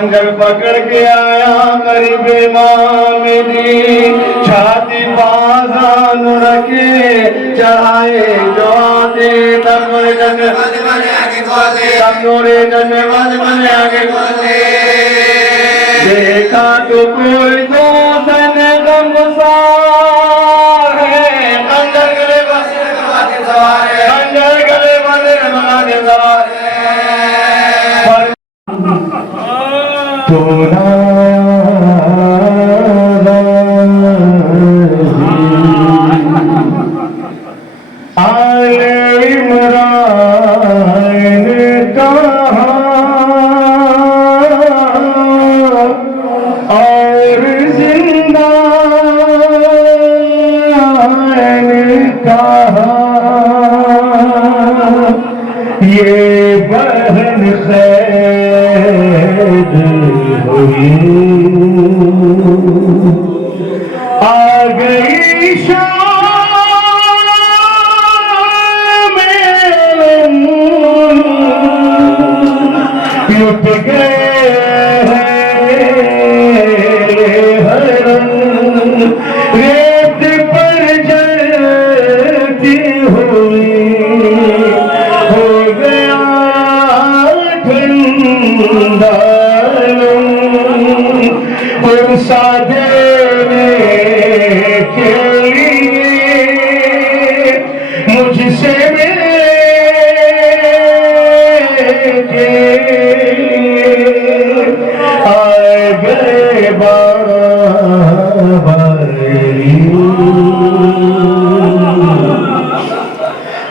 खंजर पकड़ के आया करीबे मामिनी, छाती बाजान रखे चढ़ाए जो आते, तब नूरे जन्मे आगे खोले। देखा तो कोई दोसन गमसार है, खंजर गले बंधे सवार है, खंजर गले बंधे सवार है।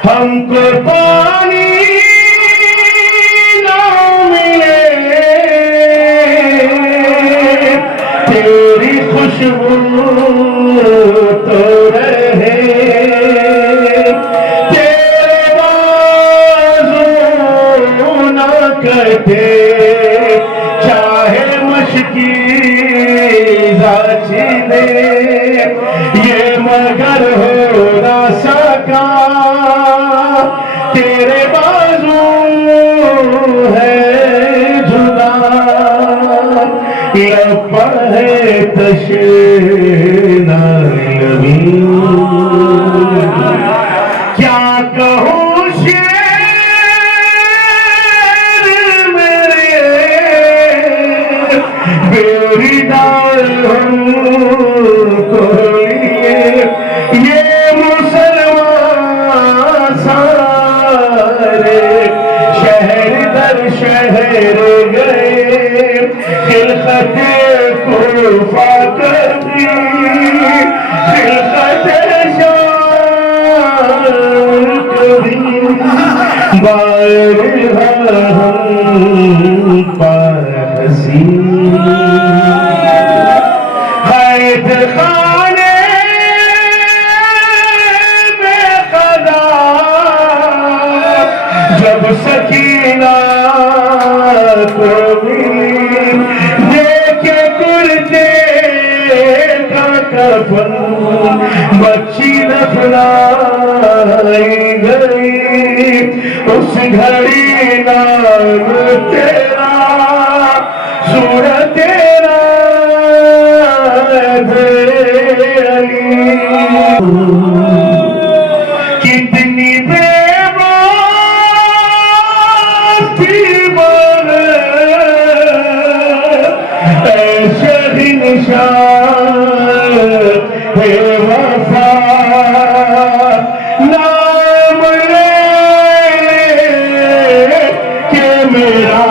हमको पानी ना मिले, तेरी खुशबू तो रहे, तेरे बाजू ना कटे, चाहे मुश्किल जाची दे, ये मगर हो ना सका, तेरे बाजू है जुदा, लपा है तशना लबी, क्या कहूँ शेर मेरे बेरीदार हमको लिए, ये मुसलमान सारे शहर दर शहर गए, खिलखते कुफा कर दी, खिलखते शाम कभी, बारहा हम पासी हैद खाने में कदा, जब सकीना को मिली, देखे कुर्ते का कफन, बच्ची दफनाई गई, उस घड़ी नाम तेरा, सूरत तेरा कितनी बेबाकी ऐसे ही निशान है वफा, नाम ले के मेरा,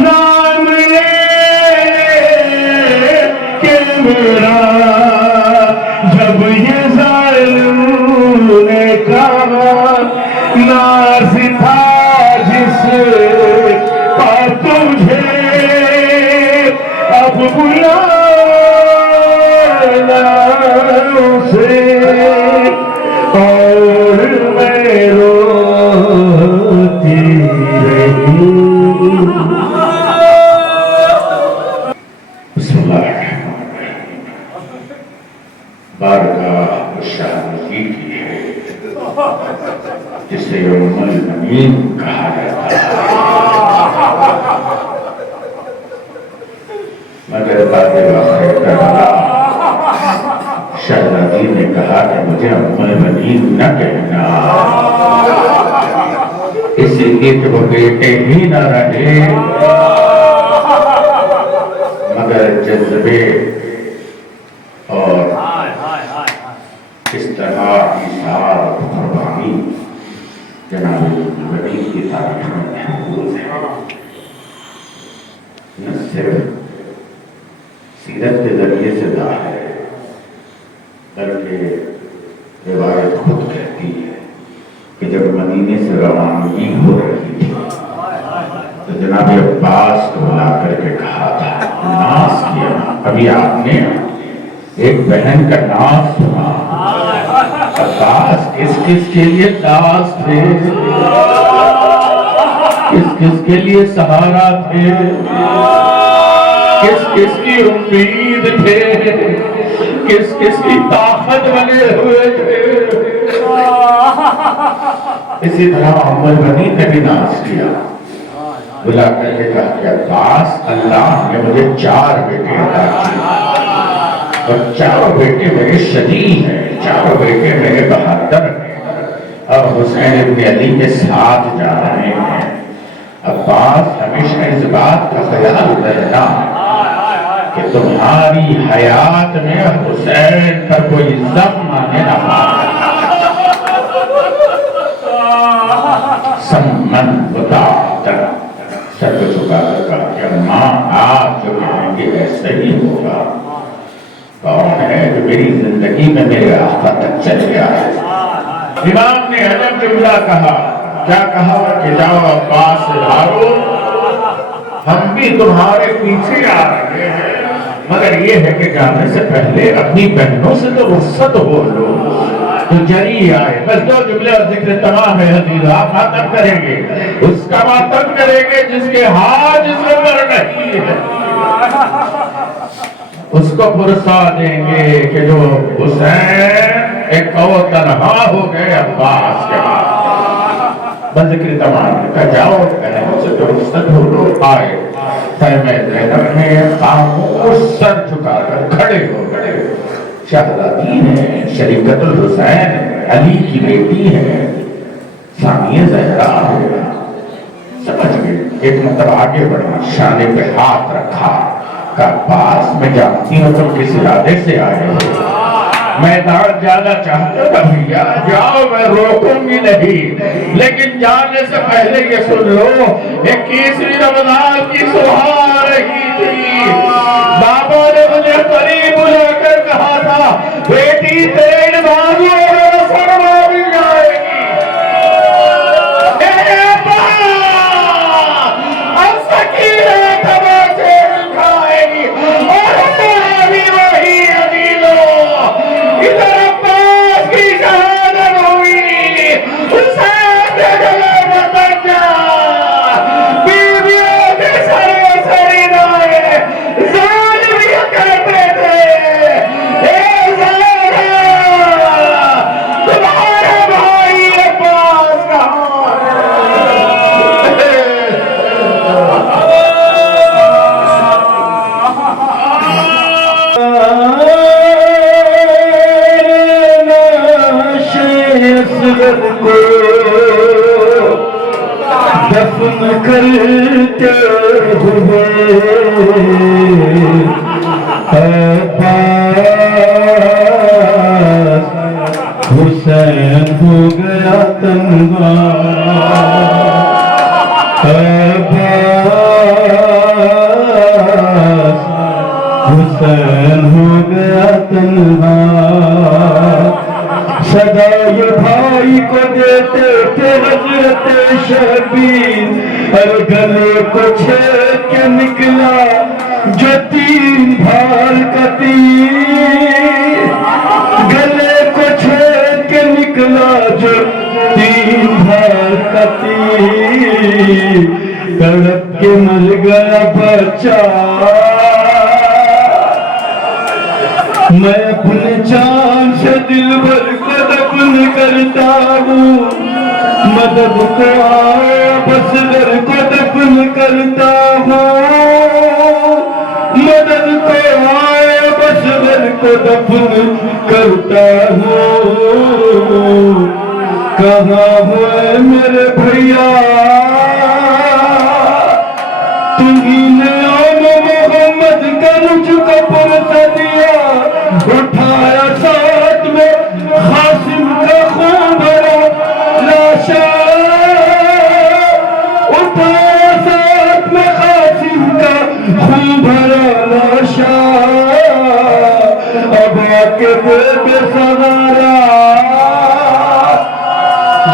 नाम ले के मेरा, जब ये जालिम ने कहा नाज़ था जिस पर तुझे, अब बुलाना उसे, और मैं रोती रही। बारगाह शाही की है जिसे यौमुल अमीन कहा जाता है। मुझे अम्मे बनी न कहना, इसलिए कि वो बेटे ही न रहे मगर जज्बे और इस तरह इशार कुर्बानी जनाब वली की तारीफ में महफूज है। न सिर्फ सीरत के जरिए से जाहिर है बल्कि रिवायत खुद कहती है कि जब मदीने से रवानगी हो रही थी तो जनाब अब्बास को बुला करके कहा था, नाज किया। अभी आपने एक बहन का नाज सुना, अब्बास किस किस के लिए दास थे, किस किस के लिए सहारा थे, किस किस की उम्मीद थे, किस किस की ताकत बने हुए थे। इसी तरह अम्मुल बनी ने भी नाज किया, बुला करके कहा कि अब्बास अल्लाह ने मुझे 4 बेटे अता किए और 4 बेटे मेरे शजी हैं, 4 बेटे मेरे बहादुर हैं और हुसैन इब्न अली के साथ जा रहे हैं। अब्बास हमेशा इस बात का ख्याल रखना कि तुम्हारी हयात में हुसैन पर कोई जख्म आने न पाए। सम्मन बताकर सर को झुकाकर कहा कि अम्मा आप जो कहेंगे ऐसा ही होगा। कौन है जो मेरी जिंदगी में मेरे आस्था तक चल गया है? इमाम ने अजब जुमला कहा, क्या कहा कि जाओ अब्बास से हारो, हम भी तुम्हारे पीछे आ रहे हैं, मगर ये है कि जाने से पहले अपनी बहनों से तो रुखसत हो लो, तो जरी आए। बस 2 जुमले और जिक्र तमाम है हदीस। आप मातम करेंगे, उसका मातम करेंगे जिसके हाथ ज़बर नहीं है, उसको पुरसा देंगे कि जो हुसैन एक कौ तनहा हो गए अब्बास के बाद। बस जिक्र तमाम का जाओ बहनों से तो रुखसत हो लो। आए खामोश सर झुकाकर खड़े हो गए। शहजादी है, शरीकतुल हुसैन अली की बेटी है, सानिया ज़हरा है। समझ गए। एक मतलब आगे बढ़ा, शाने पे हाथ रखा, का पास में जानती हूँ तुम किस इरादे से आए हो, मैदान जाना चाहते हो ना भैया, जाओ, मैं रोकूंगी नहीं, लेकिन जाने से पहले ये सुन लो, 21वीं रमजान की सुबह रही थी, बाबा ने मुझे करीब बुलाकर कहा था, बेटी तेरे इन बाजुओं में शर्मा भी जाएगी। अब सकीना तमाचे दिखाएगी और भी वही अजीलो। इधर अब्बास की शहादत हुई, हुसैन के गले में बच्चा, बीवियों के सरे सरीदाए ज़ालिम ये कहते थे, ए ज़ालिम, तुम्हारा भाई अब्बास कहाँ है? दफन करते हुए हुसैन हो गया तन्हा, हुसैन हो गया तन्हा। सदा ये भाई को देते थे हजरत शबीर, और गले को छेद के निकला जो 3 भार का तीर, गले को छेद के निकला जो 3 भार का तीर, तड़प के मर गया बच्चा। मैं अपने जान से दिल भर को दफन करता हूँ, मदद को आए बस घर को दफन करता हूँ, मदद को आए बस घर को दफन करता हूँ। तुम्ही ने आम मोहम्मद का मुझको पुरसा दिया, उठाया साथ में कासिम का खून भरा लाशा, उठाया साथ में कासिम का खून भरा लाशा। अब आके बेटे सहारा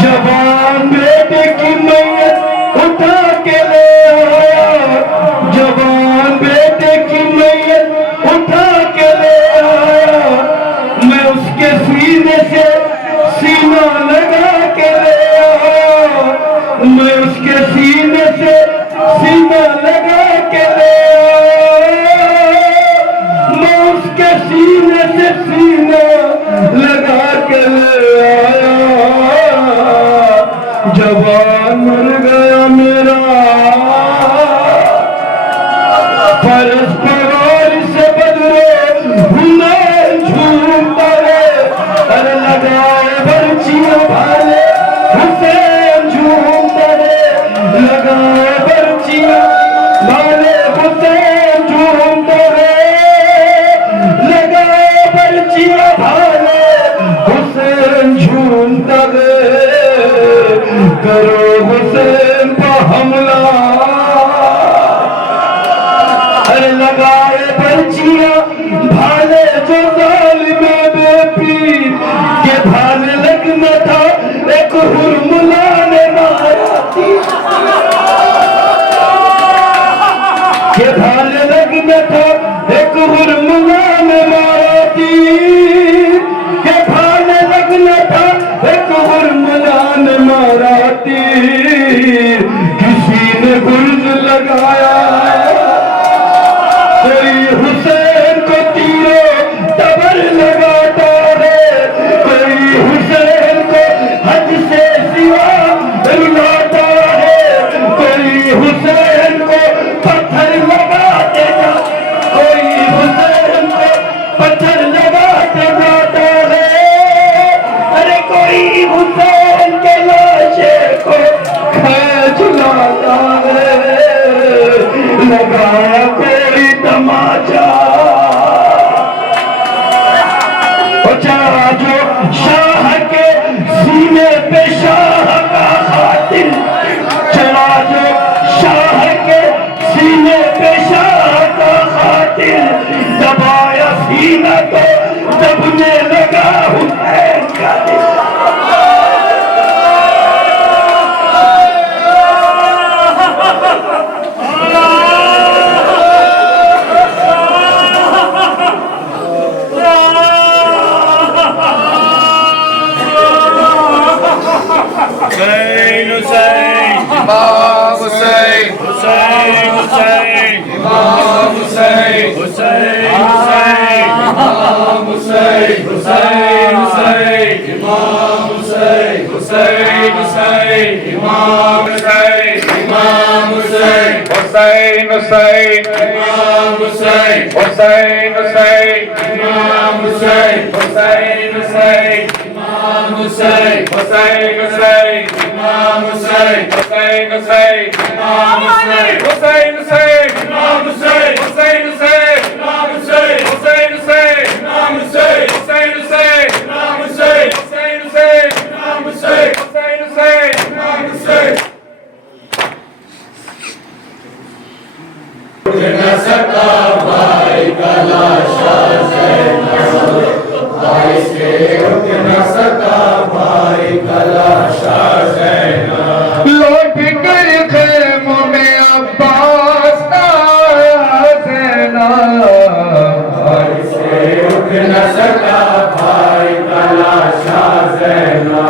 जवान बेटे की मैयत उठा के ले आया, जवान बेटे की मैयत उठा के ले आया। मैं उसके सीने से सीना लगा के ले आया, मैं उसके सीने से सीना लगा के ले आया, मैं उसके सीने से सीना लगा के ले आया। जवान मर गया मेरा फर्ज परिवार से बदले हुनर झूमता रे, अरे लगाए बर्चियां भाले हुसैन झूमता रे, लगाए बर्चियां भाले हुसैन झूमता रे, लगाए बर्चियां भाले हुसैन झूमता रे। करो हुसैन पर हमला, अरे लगाए बर्चियां भाले जो जालिम बेपीर के भाले लगना था, एक हुरमुला ने मारा तीर के भाले लगना था, एक हुरमुला ने मारा तीर के भाले लगना था, एक हुरमुला ने मारा तीर। किसी ने गुर्ज लगाया, कोई हुसैन को तीरों तबर लगाता है, कोई हुसैन को हद से सिवा रुलाता है, कोई हुसैन को पत्थर लगाते जा, कोई हुसैन को पत्थर लगाते जाता है, अरे कोई हुसैन के लाशे को खींच लाता है। लगाया कोई तमाचा, चढ़ा जो शाह के सीने पे शाह का खातिल, चढ़ा जो शाह के सीने पे शाह का खातिल, दबाया सीना तो दबने लगा हुसैन का दिल। Hussein, Hussein, Imam Hussein, Hussein, Hussein, Imam Hussein, Hussein, Hussein, Imam Hussein, Hussein, Hussein, Imam Hussein, Hussein, Hussein, Imam Hussein, Imam Hussein, Hussein, Hussein, Imam Hussein, Hussein, Hussein, Imam Hussein, Hussein, Hussein, Imam Hussein, Hussein, Hussein, Imam Hussein, Hussein, Hussein, Imam Hussein, Hussein, Hussein, Imam Hussein, Hussein, Hussein, Imam Hussein, Hussein, Hussein, Imam Hussein, Hussein, Hussein, Imam Hussein, Hussein, Hussein, Imam Hussein, Hussein, Hussein, Imam Hussein. न सका भाई का लाशा भाई से उठ न सका भाई का लाशा लौट कर खेमों में अब्बास आया सेना, भाई से उठ न सका भाई का लाशा ज़ैना,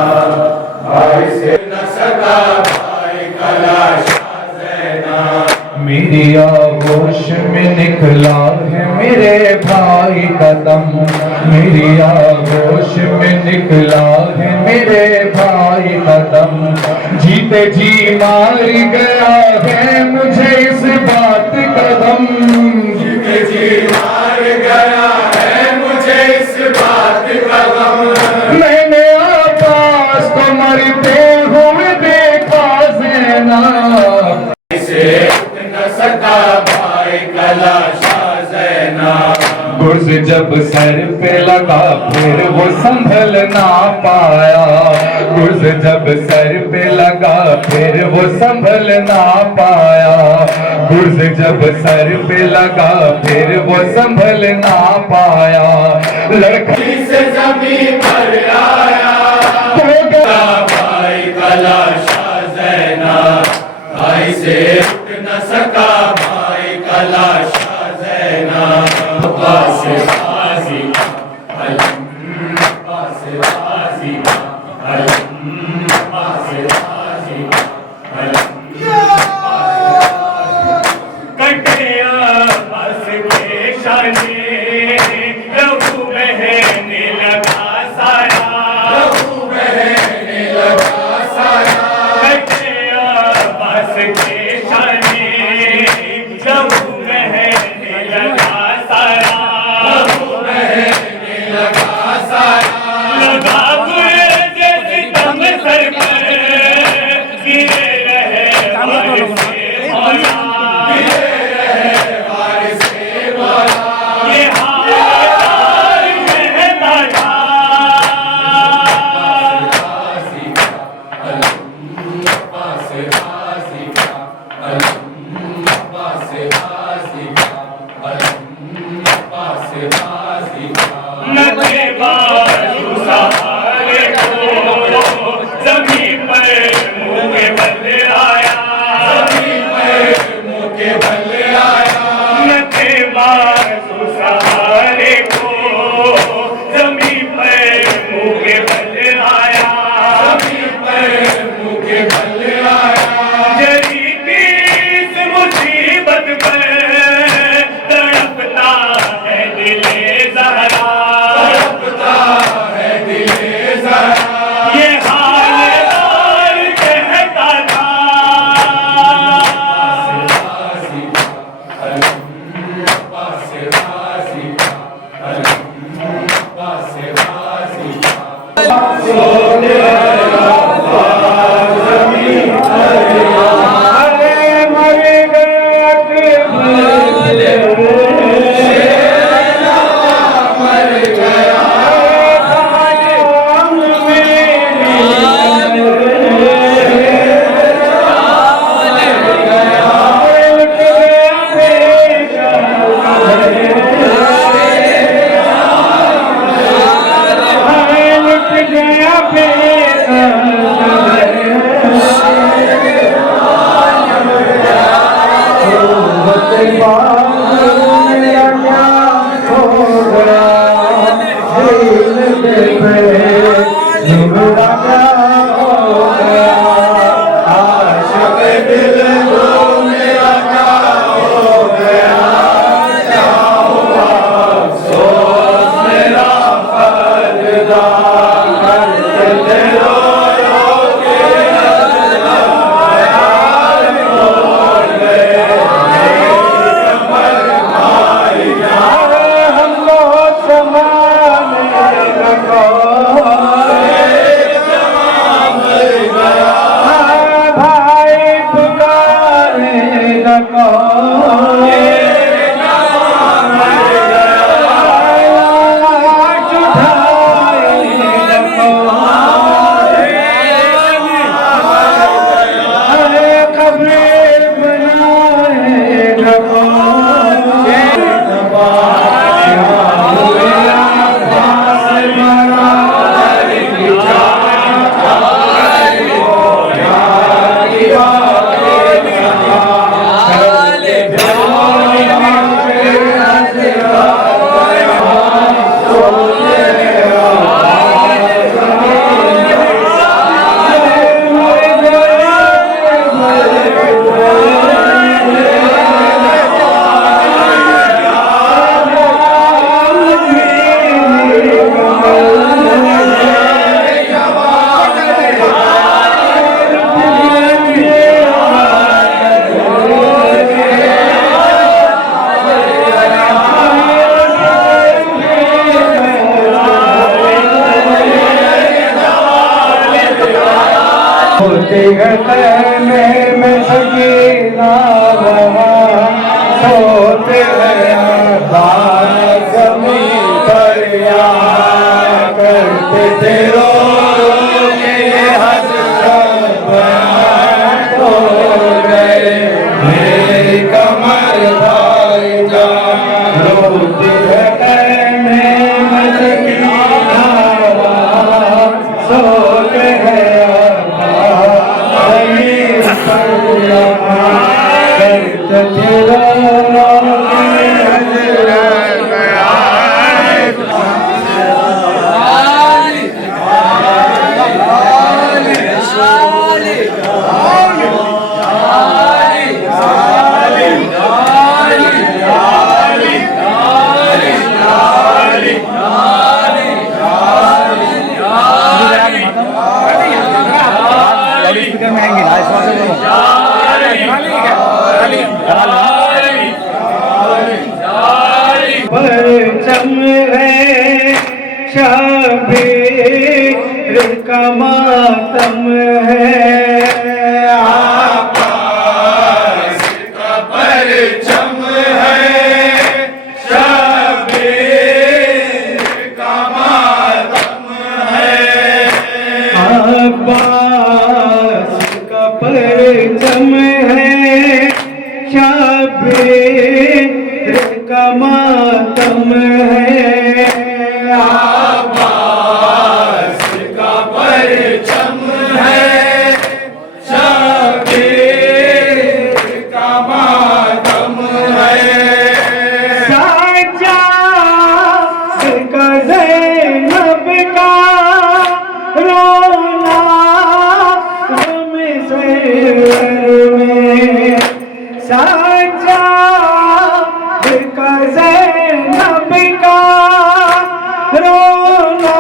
भाई से न सका भाई का लाशा ज़ैना। मेरी आगोश में निकला है मेरे भाई का दम, मेरी आगोश में निकला है मेरे भाई का दम, जीते जी मार गया है मुझे इस बात का गम, जीते जी मार गया है मुझे इस बात का गम। मैंने आकाश को मरते हुए देखा सेना, से उठ न सका गुर्ज जब सर पे लगा फिर वो संभल ना पाया, गुर्ज जब सर पे लगा फिर वो संभल ना पाया, गुर्ज जब सर पे लगा फिर वो संभल ना पाया। लड़का से जमीन पर आया भाई कला शाह ज़ैना, भाई से उठ न सका भाई कला शाह ज़ैना। पास बाजी पास बाजी पास बाजी कटिया बस के शाने लहू बहने लगा सारा, लहू बहने लगा सारा। कटिया बस के शाने लहू बहने लगा सारा, लहू बहने लगा सारा। लगा गुर्ज सितम सर पर गिरे रहे वारिस मौला, ये हाल कहता था। नचे बाजू सहारे को जमीन पर मुँह के बल आया, जमीन पर मुँह के बल आया। नचे बाजू सहारे को जमीन पर मुँह के बल आया, जमीन पर मुँह के बल आया। जरी की इस मुसीबत पर तड़पता है दिले ज़हरा, तड़पता है दिले ज़हरा। ये हाल कहता था। रोते रो के हज़रत बयान हो गए, मेरी कमर भाई जान रोती है मैं मदीना सो गए अमीर करते रो के हज़रत बयान परचम है शबीर का मातम है, आकाश का परचम है शबीर का मातम है, आकाश का परचम है शबीर का मातम है, आबास का परचम है शबीर का मातम है, साजा का ज़ैनब का रोना गम सरवर में, साजा का ज़ैनब का रोना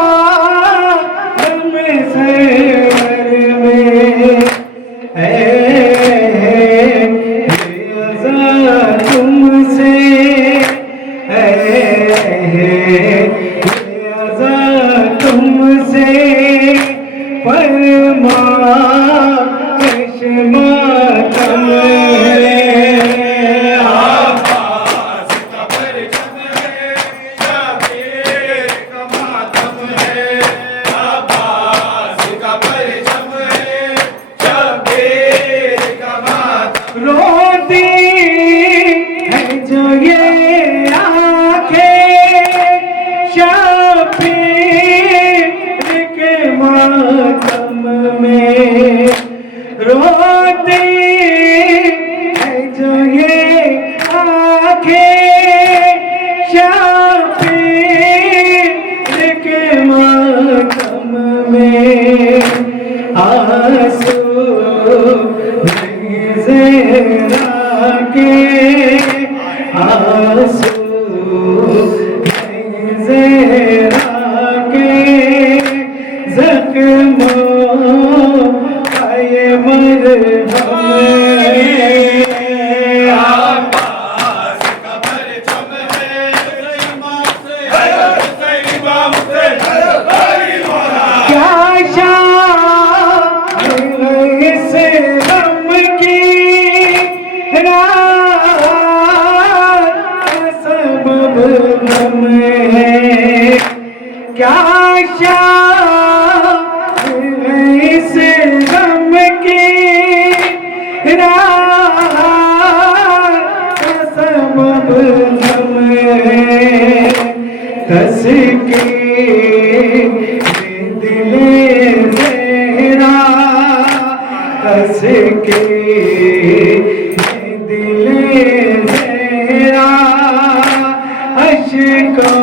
गम सरवर में, अज़ा तुमसे अज़ा तुमसे फरमाइश मातम है, रोती है जो ये आँखें शबीर के मातम में, रोती है जो ये आँखें शबीर के मातम में, आंसू ज़हरा के आंसू ज़हरा के ज़ख्मों का ये मरहम है, आबास का परचम है क्या शान इस गम की सबब गम है, क्या शान इस गम की सबब गम है, तस्की दिले ज़हरा तस्की दिले ज़हरा अश्कों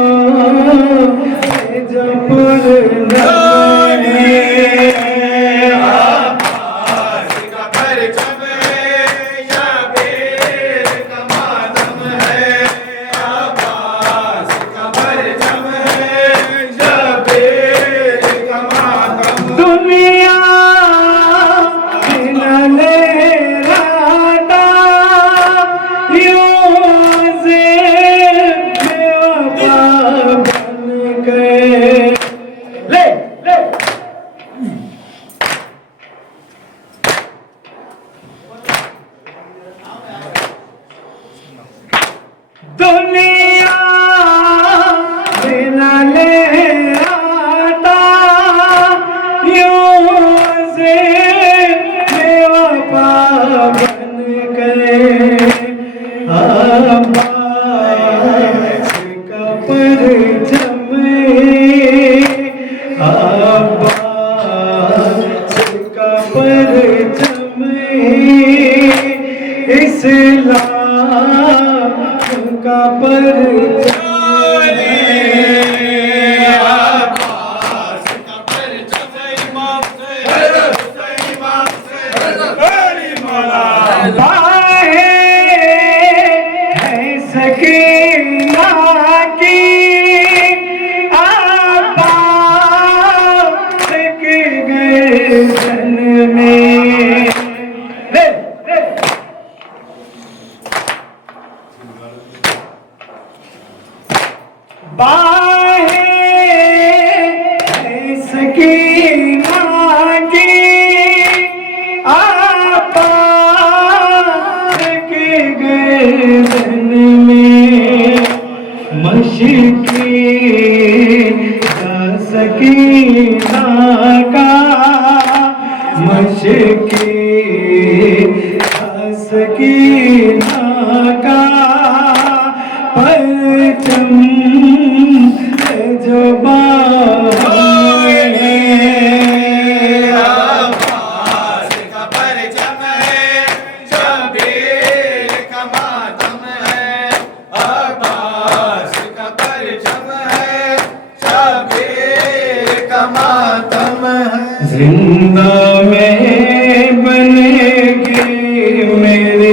से जब आबास का परचम है शबीर का मातम है, आबास का परचम है शबीर का मातम, दुनिया यूं से बेवफा आबाद का परचम आबाद का परचम इस्लाम का परचम सकीना की आबाद के गर्दन में बाहें सकीना की आबाद के गर्दन मशकी सकीना का मशकी सकीना का परचम जो जिंदा में बनेगी मेरी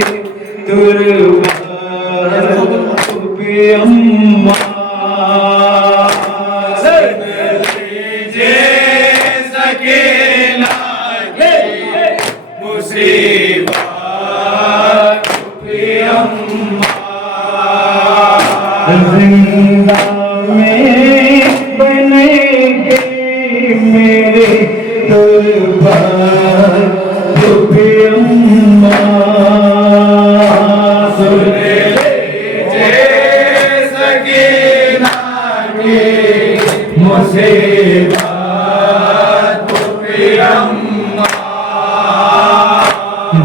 तुरबान अम्मा सकीना की मुसीबत अम्मा जिंदा में बनेगी मेरे तुरबान अम्मा सकीना की मुसीबत अम्मा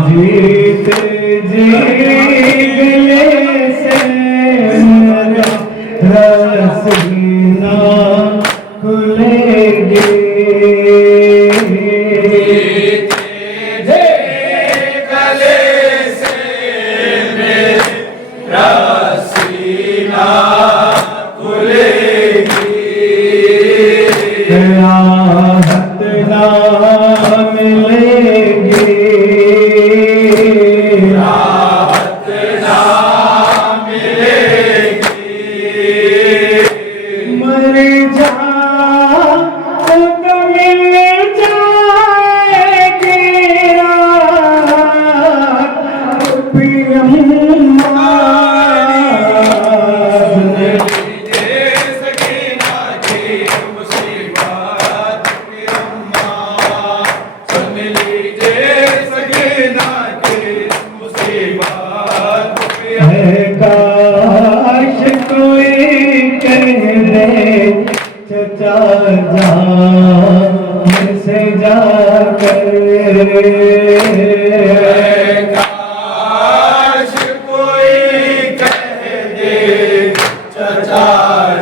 जीत जी गले से मेरा रसीना खुलेगी गले से मेरा सीना खुलेगी राहत ना मिलेगी राहत ना मिलेगी मर जाओ तो मिल जाएगी राहत अम्मा सकीना की मुसीबत अम्मा सुन लीजिए सकीना की मुसीबत है काश कोई कह दे चचा जान से जाकर काश कोई कह दे चचा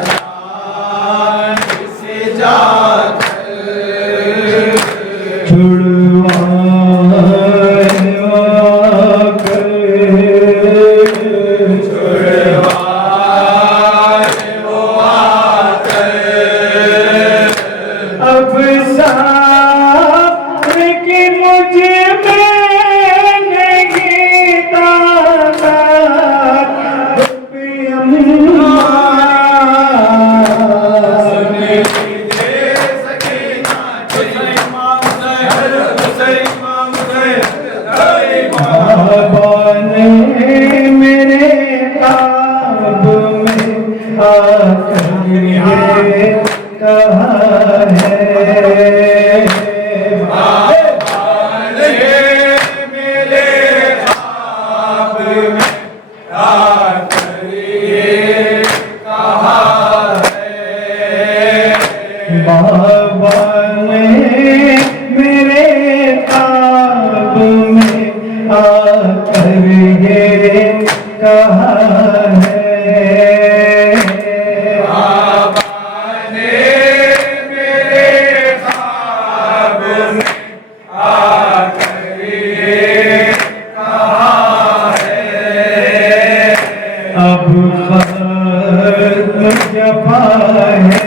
जान से जाकर अब साफ कि मुझ में है। अब खत्म जफा है।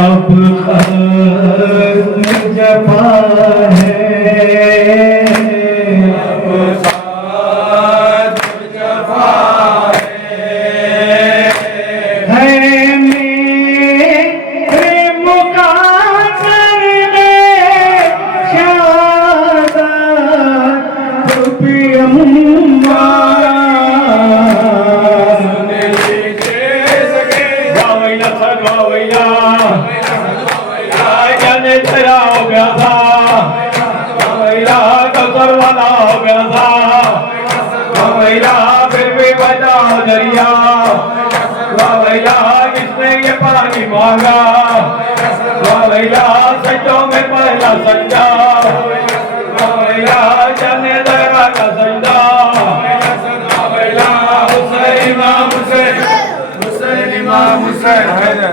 अब खत्म जफा है। है मेरे मुकादर में शादात भी अम्मा। जाने तेरा हो गया था भैया कौसर वाला हो गया था भैया फिर भी बचा दरिया भैया किसने ये पानी मांगा भैया सजदों में पहला सजदा भैया जाने तेरा का सजदा भैया हुसैन इमाम हुसैन हुसैन इमाम हुसैन हैदर